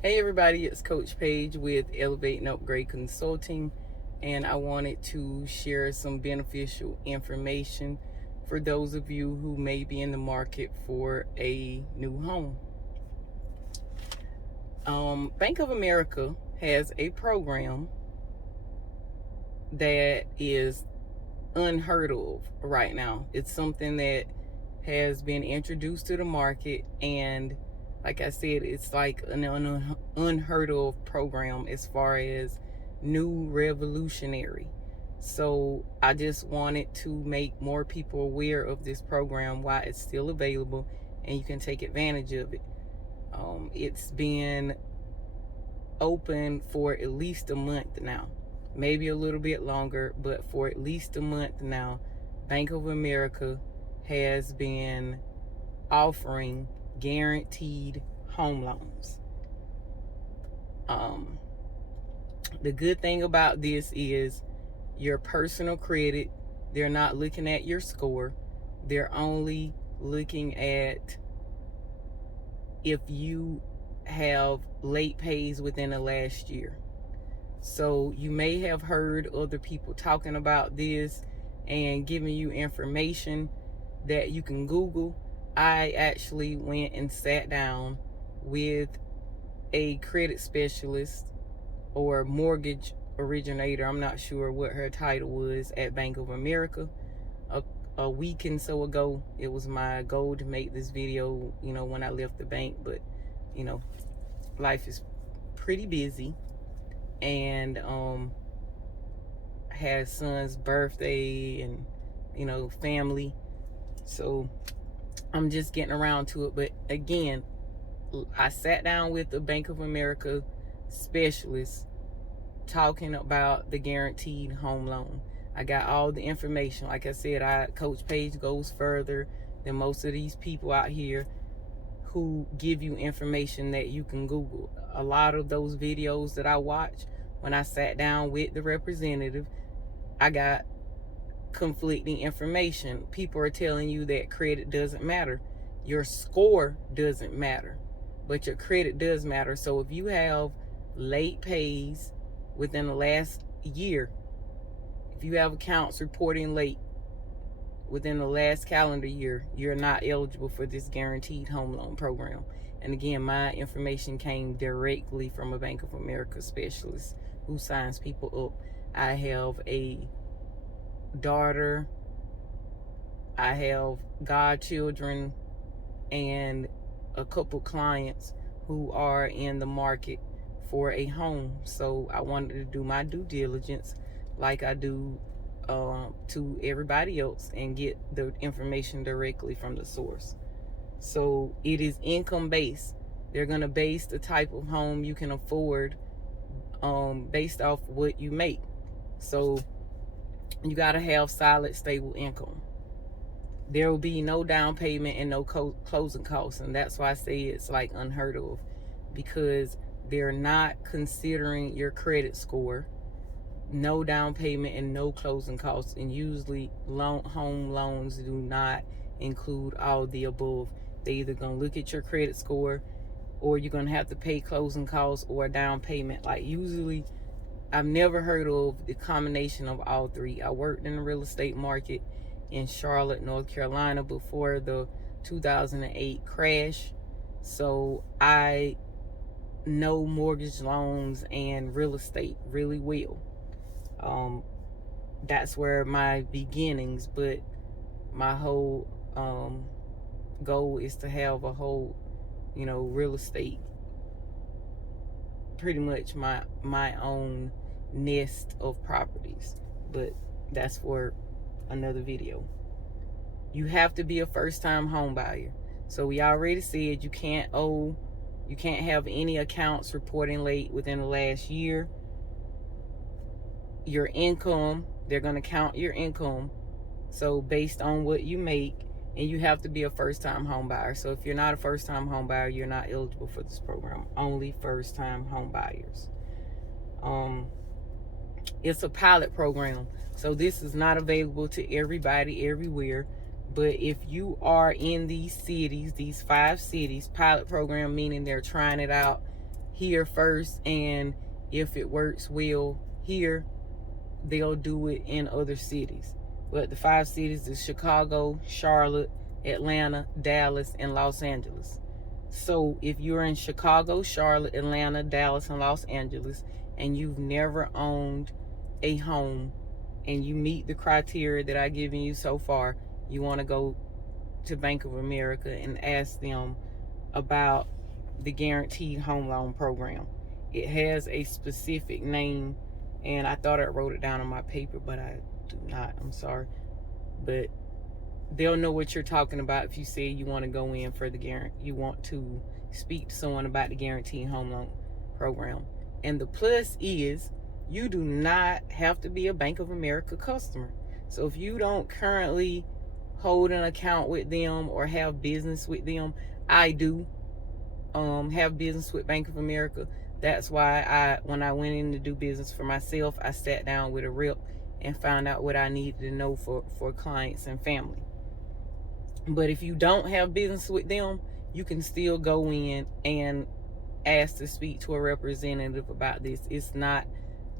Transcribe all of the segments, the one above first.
Hey everybody, it's Coach Paige with Elevate and Upgrade Consulting, and I wanted to share some beneficial information for those of you who may be in the market for a new home. Bank of America has a program that is unheard of right now. It's something that has been introduced to the market, and like I said, it's like an unheard of program as far as new revolutionary. So I just wanted to make more people aware of this program, why it's still available, and you can take advantage of it. It's been open for at least a month now, maybe a little bit longer, but for at least a month now, Bank of America has been offering guaranteed home loans. The good thing about this is your personal credit, they're not looking at your score, they're only looking at if you have late pays within the last year. So you may have heard other people talking about this and giving you information that you can Google. I actually went and sat down with a credit specialist or mortgage originator, I'm not sure what her title was, at Bank of America a week and so ago. It was my goal to make this video, when I left the bank, but life is pretty busy, and had son's birthday and family, so I'm just getting around to it. But again, I sat down with the Bank of America specialist talking about the guaranteed home loan. I got all the information. Like I said, Coach Paige goes further than most of these people out here who give you information that you can Google. A lot of those videos that I watch, when I sat down with the representative, I got conflicting information. People are telling you that credit doesn't matter. Your score doesn't matter, but your credit does matter. So if you have late pays within the last year, if you have accounts reporting late within the last calendar year, you're not eligible for this guaranteed home loan program. And again, my information came directly from a Bank of America specialist who signs people up. I have a daughter, I have godchildren, and a couple clients who are in the market for a home. So I wanted to do my due diligence like I do to everybody else and get the information directly from the source. So it is income based. They're going to base the type of home you can afford based off what you make. So you got to have solid, stable income. There will be no down payment and no closing costs. And that's why I say it's like unheard of, because they're not considering your credit score, no down payment and no closing costs. And usually home loans do not include all the above. They're either going to look at your credit score, or you're going to have to pay closing costs or a down payment. Like usually, I've never heard of the combination of all three. I worked in the real estate market in Charlotte, North Carolina before the 2008 crash. So I know mortgage loans and real estate really well. That's where my beginnings, but my whole goal is to have a whole, real estate, pretty much my own nest of properties. But that's for another video. You have to be a first-time home buyer. So we already said you can't have any accounts reporting late within the last year. Your income, they're going to count your income, so based on what you make, and you have to be a first-time home buyer. So if you're not a first-time home buyer, you're not eligible for this program. Only first-time home buyers. It's a pilot program, so this is not available to everybody everywhere. But if you are in these cities, these 5 cities, pilot program meaning they're trying it out here first, and if it works well here, they'll do it in other cities. But the 5 cities is Chicago, Charlotte, Atlanta, Dallas, and Los Angeles. So if you're in Chicago, Charlotte, Atlanta, Dallas, and Los Angeles, and you've never owned a home and you meet the criteria that I've given you so far, you want to go to Bank of America and ask them about the Guaranteed Home Loan Program. It has a specific name, and I thought I wrote it down on my paper, but I do not. I'm sorry. But they'll know what you're talking about if you say you want to go in for you want to speak to someone about the Guaranteed Home Loan Program. And the plus is you do not have to be a Bank of America customer. So if you don't currently hold an account with them or have business with them, I do have business with Bank of America. That's why when I went in to do business for myself, I sat down with a rep and found out what I needed to know for clients and family. But if you don't have business with them, you can still go in and ask to speak to a representative about this. It's not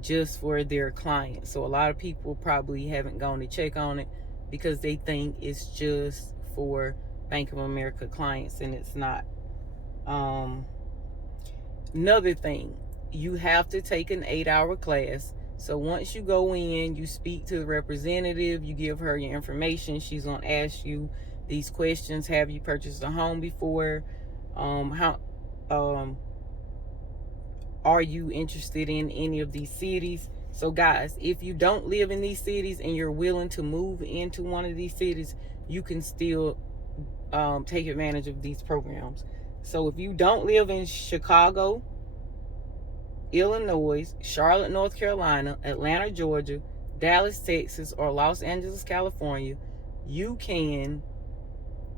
just for their clients. So a lot of people probably haven't gone to check on it because they think it's just for Bank of America clients, and it's not. Another thing, you have to take an 8-hour class. So once you go in, you speak to the representative, you give her your information. She's going to ask you these questions. Have you purchased a home before? Are you interested in any of these cities? So guys, if you don't live in these cities and you're willing to move into one of these cities, you can still take advantage of these programs. So if you don't live in Chicago, Illinois, Charlotte, North Carolina, Atlanta, Georgia, Dallas, Texas, or Los Angeles, California, you can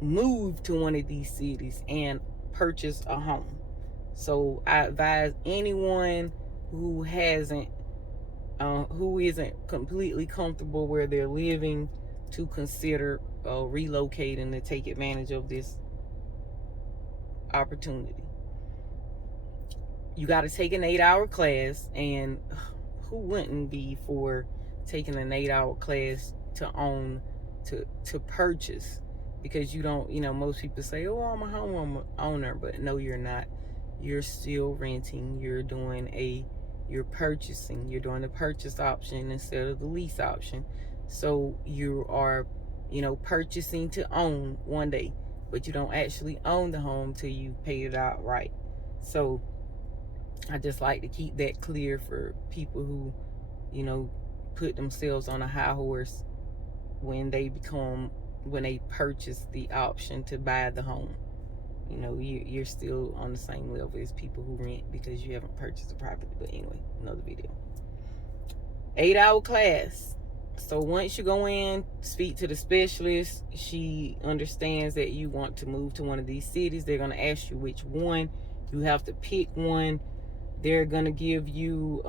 move to one of these cities and purchase a home. So I advise anyone who isn't completely comfortable where they're living to consider relocating to take advantage of this opportunity. You got to take an 8-hour class, and who wouldn't be for taking an 8-hour class to purchase? Because you don't, most people say, oh, I'm a homeowner, but no, you're not. You're still renting. You're doing the purchase option instead of the lease option. So you are, purchasing to own one day, but you don't actually own the home till you pay it out right. So I just like to keep that clear for people who, put themselves on a high horse when they purchase the option to buy the home. You're still on the same level as people who rent because you haven't purchased the property. But anyway, another video. 8-hour class. So once you go in, speak to the specialist, she understands that you want to move to one of these cities. They're going to ask you which one. You have to pick one. They're going to give you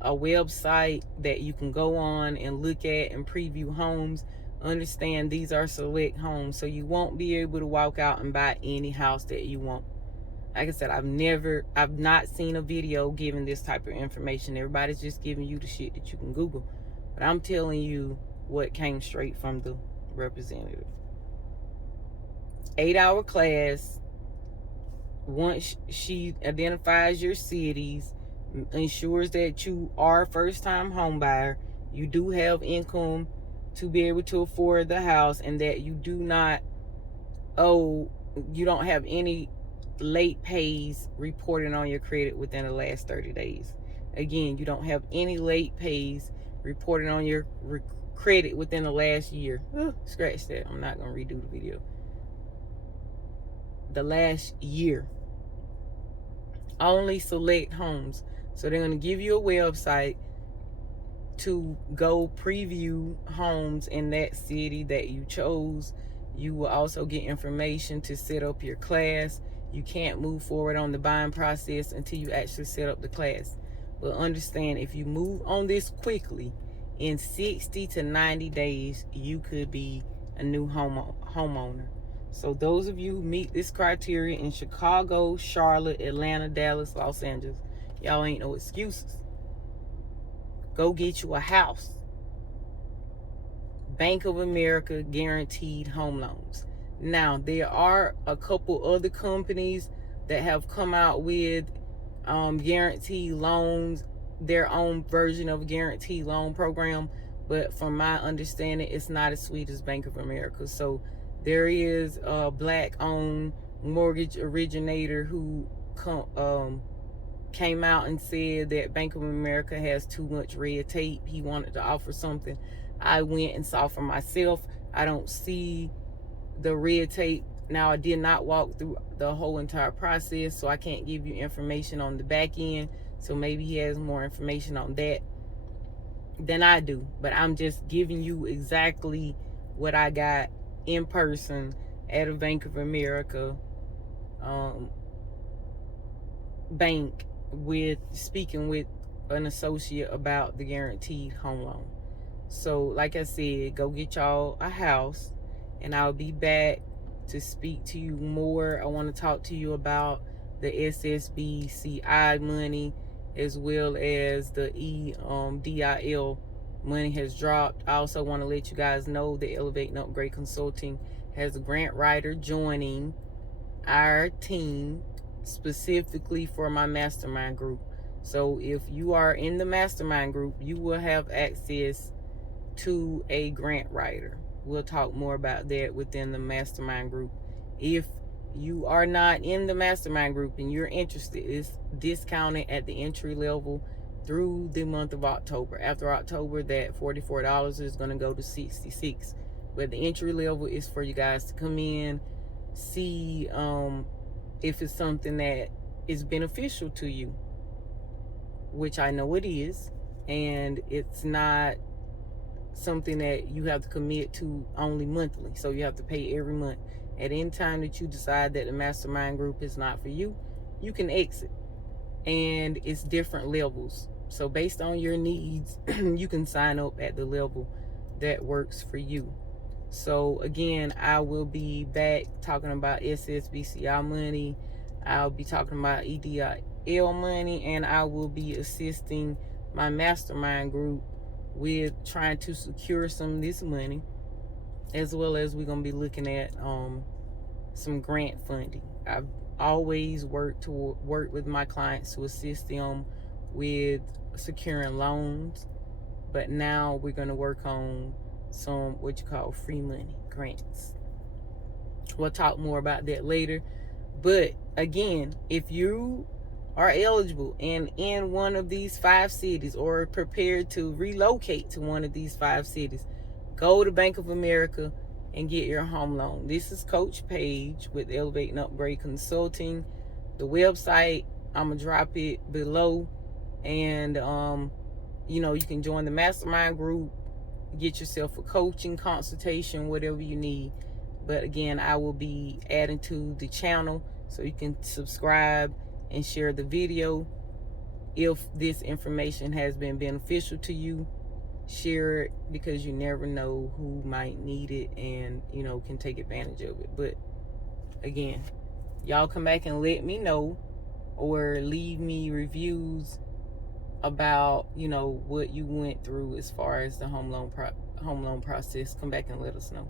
a website that you can go on and look at and preview homes. Understand these are select homes, so you won't be able to walk out and buy any house that you want. Like I said, I've not seen a video giving this type of information. Everybody's just giving you the shit that you can Google. But I'm telling you what came straight from the representative. 8-hour class. Once she identifies your cities, ensures that you are a first-time home buyer, you do have income to be able to afford the house, and that you don't have any late pays reported on your credit within the last 30 days. Again, you don't have any late pays reported on your credit within the last year. Scratch that. I'm not going to redo the video. The last year. Only select homes. So they're going to give you a website to go preview homes in that city that you chose. You will also get information to set up your class. You can't move forward on the buying process until you actually set up the class. But understand, if you move on this quickly, in 60 to 90 days, you could be a new homeowner. So those of you who meet this criteria in Chicago, Charlotte, Atlanta, Dallas, Los Angeles, y'all ain't no excuses. Go get you a house. Bank of America guaranteed home loans. Now, there are a couple other companies that have come out with guaranteed loans, their own version of a guaranteed loan program, but from my understanding, it's not as sweet as Bank of America. So there is a black-owned mortgage originator who came out and said that Bank of America has too much red tape. He wanted to offer something. I went and saw for myself. I don't see the red tape. Now, I did not walk through the whole entire process, so I can't give you information on the back end. So maybe he has more information on that than I do. But I'm just giving you exactly what I got in person at a Bank of America bank, with speaking with an associate about the guaranteed home loan. So like I said, go get y'all a house, and I'll be back to speak to you more. I want to talk to you about the SSBCI money, as well as the DIL money has dropped. I also want to let you guys know that Elevate and Upgrade Consulting has a grant writer joining our team specifically for my mastermind group. So if you are in the mastermind group, you will have access to a grant writer. We'll talk more about that within the mastermind group. If you are not in the mastermind group and you're interested, it's discounted at the entry level through the month of October. After October, that $44 is going to go to $66. But the entry level is for you guys to come in, see if it's something that is beneficial to you, which I know it is, and it's not something that you have to commit to only monthly. So you have to pay every month. At any time that you decide that the mastermind group is not for you, you can exit. And it's different levels. So based on your needs, you can sign up at the level that works for you. So again, I will be back talking about SSBCI money. I'll be talking about EDIL money, and I will be assisting my mastermind group with trying to secure some of this money, as well as we're going to be looking at some grant funding. I've always worked with my clients to assist them with securing loans, but now we're going to work on some what you call free money grants. We'll talk more about that later. But again, if you are eligible and in one of these 5 cities, or prepared to relocate to one of these 5 cities, go to Bank of America and get your home loan. This is Coach Paige with Elevate and Upgrade Consulting. The website, I'm gonna drop it below, and you can join the mastermind group, get yourself a coaching consultation, whatever you need. But again, I will be adding to the channel, so you can subscribe and share the video. If this information has been beneficial to you, share it, because you never know who might need it and can take advantage of it. But again, y'all come back and let me know, or leave me reviews about what you went through as far as the home loan process. Come back and let us know.